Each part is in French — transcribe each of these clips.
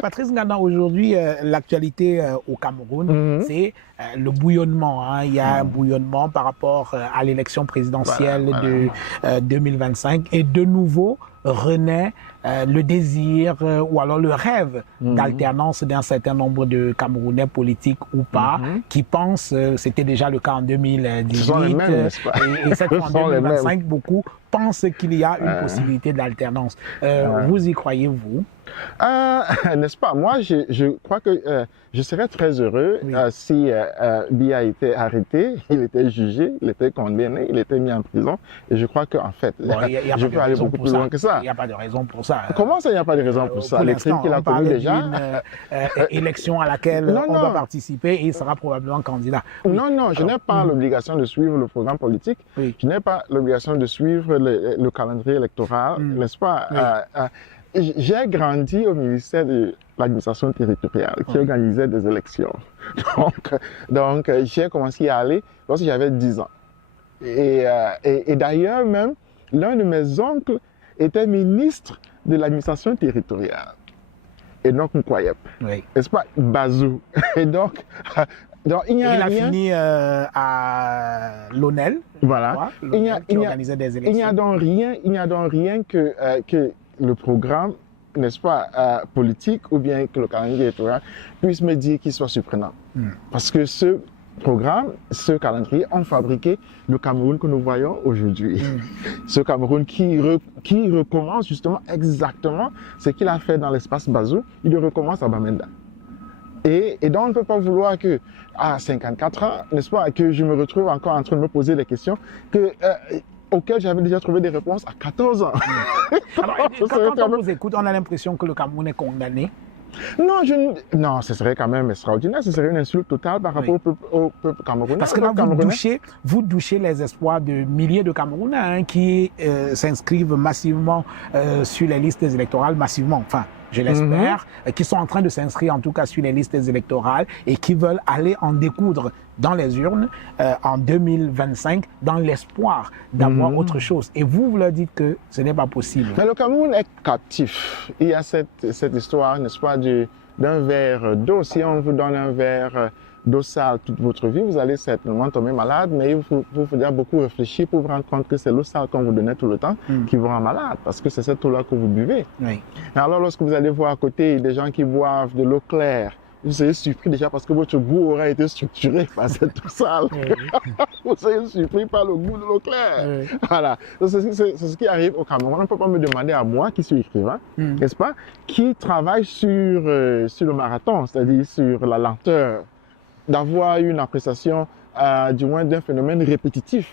Patrice Ngana, aujourd'hui, l'actualité au Cameroun, c'est le bouillonnement. Hein. Il y a un bouillonnement par rapport à l'élection présidentielle de 2025 et de nouveau renaît le désir ou alors le rêve d'alternance d'un certain nombre de Camerounais politiques ou pas qui pensent, c'était déjà le cas en 2018 et cette fois en 2025, beaucoup pensent qu'il y a une possibilité d'alternance. Vous y croyez-vous? N'est-ce pas? Moi, je crois que je serais très heureux si Biya a été arrêté, il était jugé, il était condamné, il était mis en prison. Et je crois qu'en fait, je peux aller beaucoup plus loin que ça. Il n'y a pas de raison pour ça. Comment ça, il n'y a pas de raison pour ça? Pour les crimes qu'il a commis déjà. Une élection à laquelle on doit participer et il sera probablement candidat. Non, je n'ai pas l'obligation de suivre le programme politique. Je n'ai pas l'obligation de suivre le calendrier électoral, n'est-ce pas? J'ai grandi au ministère de l'administration territoriale qui organisait des élections. Donc j'ai commencé à y aller lorsque j'avais 10 ans. Et d'ailleurs, même, l'un de mes oncles était ministre de l'administration territoriale. Et donc, Mkwayep. N'est-ce pas? Bazou. Et donc il a fini à l'ONEL. Voilà. Qui organisait des élections. Il n'y a donc rien que le programme, n'est-ce pas, politique ou bien que le calendrier électoral puisse me dire qu'il soit surprenant. Parce que ce programme, ce calendrier ont fabriqué le Cameroun que nous voyons aujourd'hui. Ce Cameroun qui recommence justement exactement ce qu'il a fait dans l'espace Bazou, il le recommence à Bamenda. Et donc on ne peut pas vouloir que, à 54 ans, n'est-ce pas, que je me retrouve encore en train de me poser des questions auxquelles j'avais déjà trouvé des réponses à 14 ans. Alors, quand on vous écoute, on a l'impression que le Cameroun est condamné. Non, ce serait quand même extraordinaire, ce serait une insulte totale par rapport au peuple camerounais. Parce que là, vous douchez les espoirs de milliers de Camerounais qui s'inscrivent massivement sur les listes électorales, je l'espère, qui sont en train de s'inscrire en tout cas sur les listes électorales et qui veulent aller en découdre dans les urnes en 2025 dans l'espoir d'avoir autre chose. Et vous leur dites que ce n'est pas possible. Mais le Cameroun est captif. Il y a cette histoire, n'est-ce pas, d'un verre d'eau. Si on vous donne un verre d'eau sale toute votre vie, vous allez certainement tomber malade, mais il vous faudra beaucoup réfléchir pour vous rendre compte que c'est l'eau sale qu'on vous donnait tout le temps qui vous rend malade, parce que c'est cette eau-là que vous buvez. Mais alors, lorsque vous allez voir à côté des gens qui boivent de l'eau claire, vous serez surpris déjà parce que votre goût aura été structuré par cette eau sale. Vous serez surpris par le goût de l'eau claire. Voilà. C'est ce qui arrive au Cameroun. On ne peut pas me demander à moi, qui suis écrivain, n'est-ce pas, qui travaille sur le marathon, c'est-à-dire sur la lenteur, d'avoir une appréciation du moins d'un phénomène répétitif.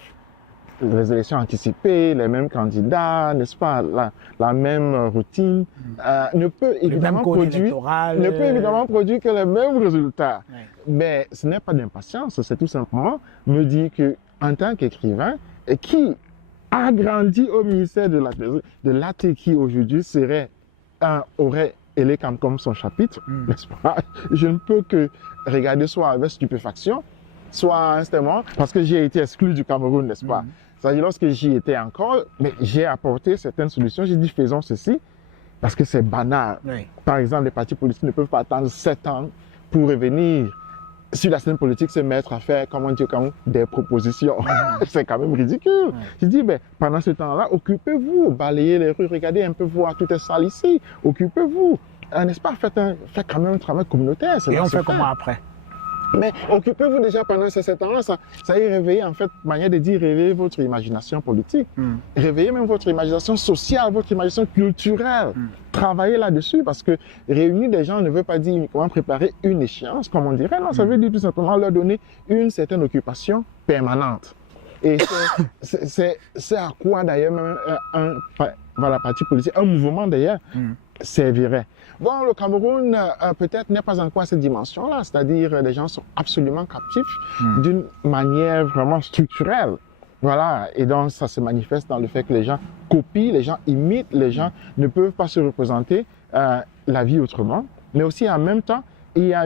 Les élections anticipées, les mêmes candidats, n'est-ce pas, la même routine, ne peut évidemment produire que les mêmes résultats. Mais ce n'est pas d'impatience, c'est tout simplement me dire que en tant qu'écrivain, qui a grandi au ministère de l'AT, qui aujourd'hui aurait Elekam comme son chapitre, n'est-ce pas? Je ne peux que regarder soit avec stupéfaction, soit instamment, parce que j'ai été exclu du Cameroun, n'est-ce pas? C'est-à-dire, lorsque j'y étais encore, mais j'ai apporté certaines solutions, j'ai dit faisons ceci, parce que c'est banal. Par exemple, les partis politiques ne peuvent pas attendre 7 ans pour revenir sur la scène politique, se mettre à faire, comment dire, des propositions. C'est quand même ridicule. Je dis, pendant ce temps-là, occupez-vous, balayez les rues, regardez un peu voir, tout est sale ici, occupez-vous. N'est-ce pas, faites quand même un travail communautaire. Et on fait comment après? Mais occupez-vous déjà pendant ces 7 ans-là, ça y est, réveillez, en fait, manière de dire, réveillez votre imagination politique, réveillez même votre imagination sociale, votre imagination culturelle. Travaillez là-dessus, parce que réunir des gens ne veut pas dire uniquement préparer une échéance, comme on dirait, non, ça veut dire tout simplement leur donner une certaine occupation permanente. Et c'est à quoi d'ailleurs même un parti politique, un mouvement d'ailleurs, servirait. Bon, le Cameroun peut-être n'est pas encore à cette dimension-là, c'est-à-dire les gens sont absolument captifs d'une manière vraiment structurelle. Voilà, et donc ça se manifeste dans le fait que les gens copient, les gens imitent, les gens ne peuvent pas se représenter la vie autrement, mais aussi en même temps, il y a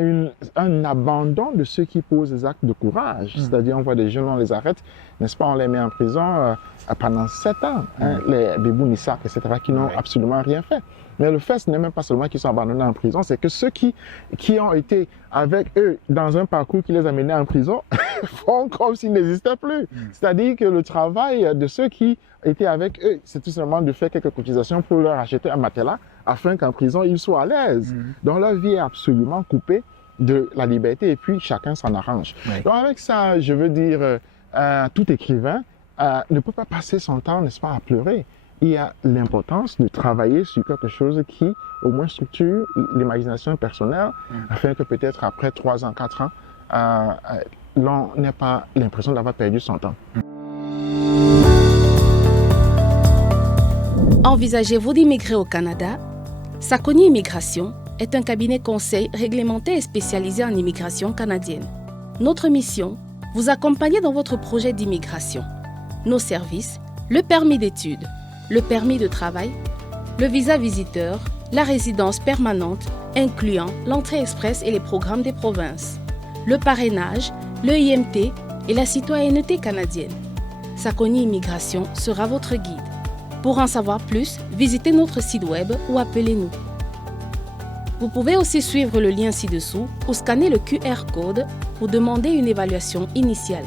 un abandon de ceux qui posent des actes de courage. C'est-à-dire, on voit des jeunes, on les arrête, n'est-ce pas, on les met en prison pendant 7 ans. Les Bébou Nissak, etc., qui n'ont absolument rien fait. Mais le fait, ce n'est même pas seulement qu'ils sont abandonnés en prison, c'est que ceux qui ont été avec eux dans un parcours qui les a menés en prison font comme s'ils n'existaient plus. C'est-à-dire que le travail de ceux qui étaient avec eux, c'est tout simplement de faire quelques cotisations pour leur acheter un matelas afin qu'en prison, ils soient à l'aise. Donc leur vie est absolument coupée de la liberté et puis chacun s'en arrange. Donc avec ça, je veux dire, tout écrivain ne peut pas passer son temps, n'est-ce pas, à pleurer. Il y a l'importance de travailler sur quelque chose qui, au moins, structure l'imagination personnelle, afin que peut-être après 3 ans, 4 ans, l'on n'ait pas l'impression d'avoir perdu son temps. Envisagez-vous d'immigrer au Canada? Sakoni Immigration est un cabinet conseil réglementé et spécialisé en immigration canadienne. Notre mission, vous accompagner dans votre projet d'immigration. Nos services, le permis d'études, le permis de travail, le visa visiteur, la résidence permanente, incluant l'entrée express et les programmes des provinces, le parrainage, le IMT et la citoyenneté canadienne. Sakoni Immigration sera votre guide. Pour en savoir plus, visitez notre site web ou appelez-nous. Vous pouvez aussi suivre le lien ci-dessous ou scanner le QR code pour demander une évaluation initiale.